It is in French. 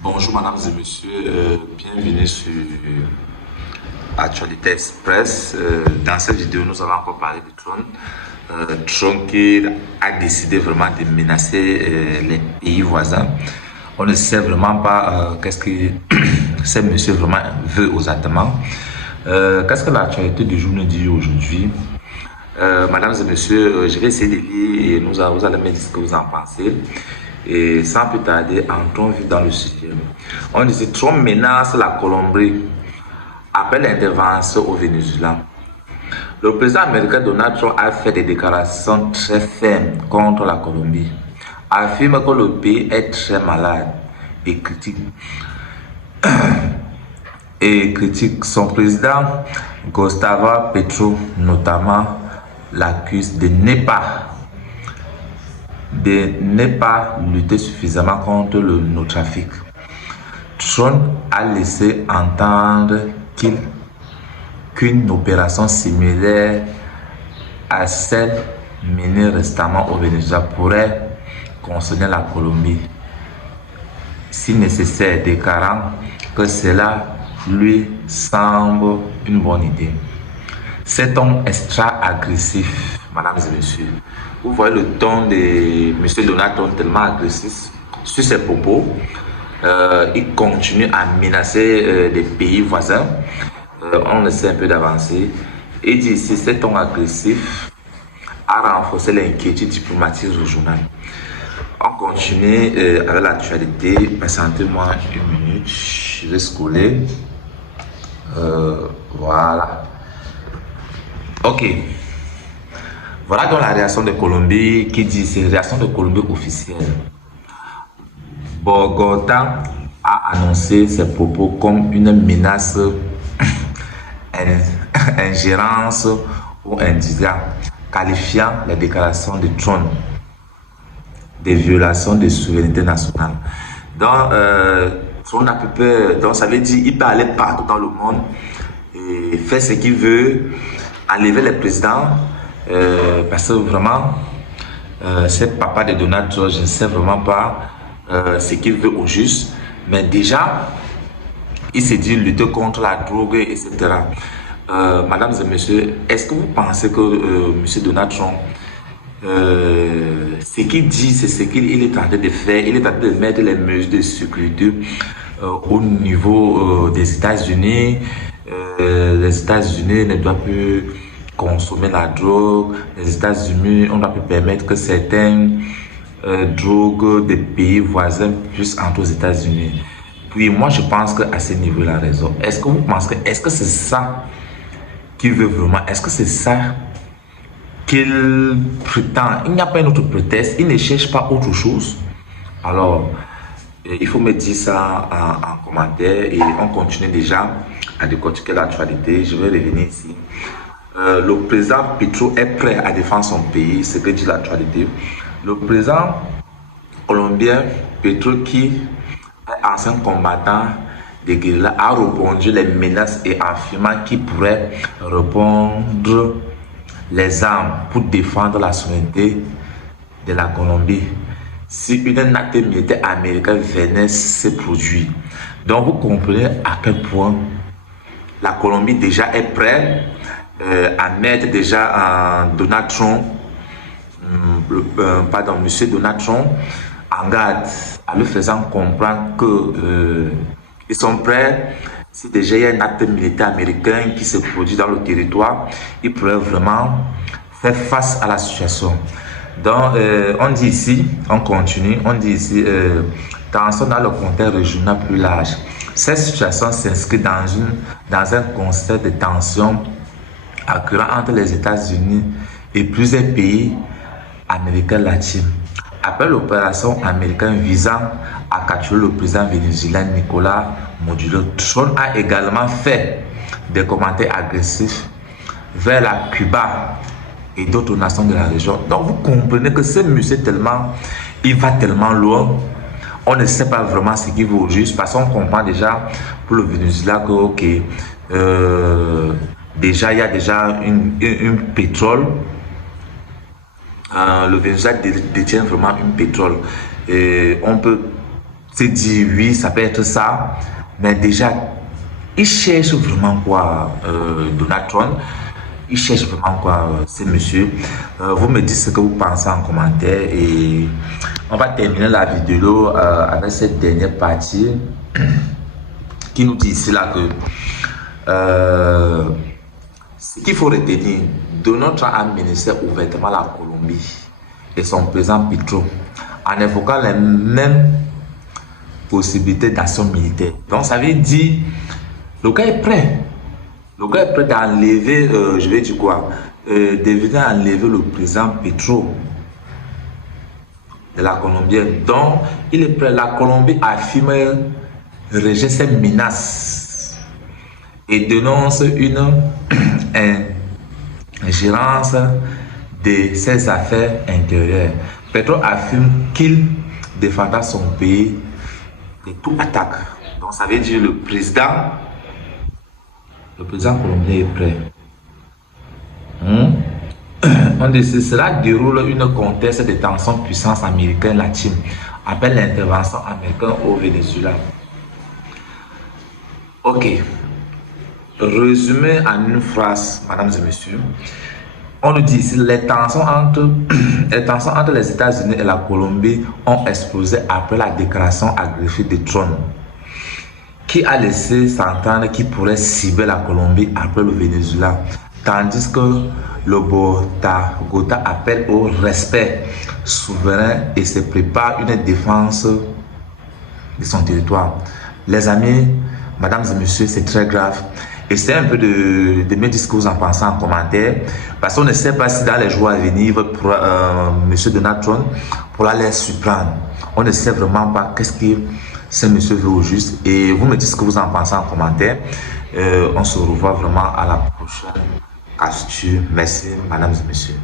Bonjour mesdames et messieurs, bienvenue sur Actualité Express. Dans cette vidéo, nous allons encore parler de Trump. Trump qui a décidé vraiment de menacer les pays voisins. On ne sait vraiment pas qu'est-ce que ce monsieur vraiment veut exactement. Qu'est-ce que l'actualité du jour nous dit aujourd'hui? Mesdames et messieurs, je vais essayer de lire et vous allez me dire ce que vous en pensez. Et sans plus tarder, entrons vite dans le sujet. On dit Trump menace la Colombie après l'intervention au Venezuela. Le président américain Donald Trump a fait des déclarations très fermes contre la Colombie, affirme que le pays est très malade et critique son président Gustavo Petro notamment l'accuse de ne pas lutter suffisamment contre le narcotrafic. Trump a laissé entendre qu'une opération similaire à celle menée récemment au Venezuela pourrait concerner la Colombie, si nécessaire, déclarant que cela lui semble une bonne idée. Cet homme extra agressif, mesdames et messieurs, vous voyez le ton de M. Donald Trump tellement agressif sur ses propos. Il continue à menacer les pays voisins. On essaie un peu d'avancer. Il dit ici, cet homme agressif a renforcé l'inquiétude diplomatique régionale. On continue avec l'actualité. Patientez-moi une minute. Je vais scroller. Voilà. Ok. Voilà donc la réaction de Colombie qui dit, c'est une réaction de Colombie officielle. Bogota a annoncé ses propos comme une menace, ingérence ou indigent, qualifiant les déclarations de Trump des violations de souveraineté nationale. Donc, Trump n'a plus peur. Donc, ça veut dire qu'il peut aller partout dans le monde et faire ce qu'il veut, enlever les présidents. Parce que vraiment, c'est papa de Donald Trump, je ne sais vraiment pas ce qu'il veut au juste. Mais déjà, il s'est dit lutter contre la drogue, etc. Mesdames et messieurs, est-ce que vous pensez que M. Donald Trump, ce qu'il dit, c'est ce qu'il est en train de faire? Il est en train de mettre les mesures de sécurité au niveau des États-Unis. Les États-Unis ne doivent plus consommer la drogue. Les États-Unis, on ne doit plus permettre que certaines drogues des pays voisins puissent entrer aux États-Unis. Puis moi, je pense qu'à ce niveau, il a raison. Est-ce que vous pensez que est-ce que c'est ça qu'il veut vraiment? Est-ce que c'est ça qu'il prétend? Il n'y a pas un autre prétexte. Il ne cherche pas autre chose. Alors, il faut me dire ça en commentaire et on continue déjà à décortiquer l'actualité. Je vais revenir ici. Le président Petro est prêt à défendre son pays, ce que dit l'actualité. Le président colombien Petro, qui est ancien combattant de guérilla, a répondu les menaces et affirmant qu'il pourrait répondre les armes pour défendre la souveraineté de la Colombie si une acte militaire américain venait se produire. Donc vous comprenez à quel point la Colombie déjà est prête à mettre déjà Donald Trump, monsieur Donald Trump en garde, en lui faisant comprendre que ils sont prêts. Si déjà il y a un acte militaire américain qui se produit dans le territoire, ils pourraient vraiment faire face à la situation. Donc, on dit ici, on continue, on dit ici, tension dans le contexte régional plus large. Cette situation s'inscrit dans un contexte de tension accrue entre les États-Unis et plusieurs pays américains latins. Après l'opération américaine visant à capturer le président vénézuélien Nicolas Maduro, Trump a également fait des commentaires agressifs vers la Cuba et d'autres nations de la région. Donc vous comprenez que ce monsieur tellement, il va tellement loin. On ne sait pas vraiment ce qu'il vaut juste, parce qu'on comprend déjà pour le Venezuela que ok, déjà il y a déjà une pétrole. Le Venezuela détient vraiment une pétrole. Et on peut te dire oui, ça peut être ça, mais déjà, il cherche vraiment quoi, Donald Trump? Il cherche vraiment quoi, ces messieurs? Vous me dites ce que vous pensez en commentaire et on va terminer la vidéo avec cette dernière partie qui nous dit ici là que ce qu'il faut retenir, Donald Trump a menacé ouvertement la Colombie et son président Petro en évoquant les mêmes possibilités d'action militaire. Donc ça veut dire le gars est prêt. Le gars est prêt d'enlever, je vais dire quoi, de venir enlever le président Petro de la Colombie. Donc il est prêt. La Colombie affirme rejeter ces menaces et dénonce une ingérence de ses affaires intérieures. Petro affirme qu'il défendra son pays de toute attaque. Donc ça veut dire le président colombien est prêt. On dit que cela déroule une contexte de tensions puissance américaine latine après l'intervention américaine au Venezuela. Ok. Résumé en une phrase, mesdames et messieurs. On nous dit ici les tensions entre les États-Unis et la Colombie ont explosé après la déclaration agressive de Trump, qui a laissé s'entendre qu'il pourrait cibler la Colombie après le Venezuela, tandis que le Bogotá appelle au respect souverain et se prépare une défense de son territoire. Les amis, mesdames et messieurs, c'est très grave. Essayez un peu de me dire ce que vous en pensez en commentaire, parce qu'on ne sait pas si dans les jours à venir, M. Donald Trump pourra les surprendre. On ne sait vraiment pas qu'est-ce que ce monsieur veut au juste. Et vous me dites ce que vous en pensez en commentaire. On se revoit vraiment à la prochaine astuce. Merci, mesdames et messieurs.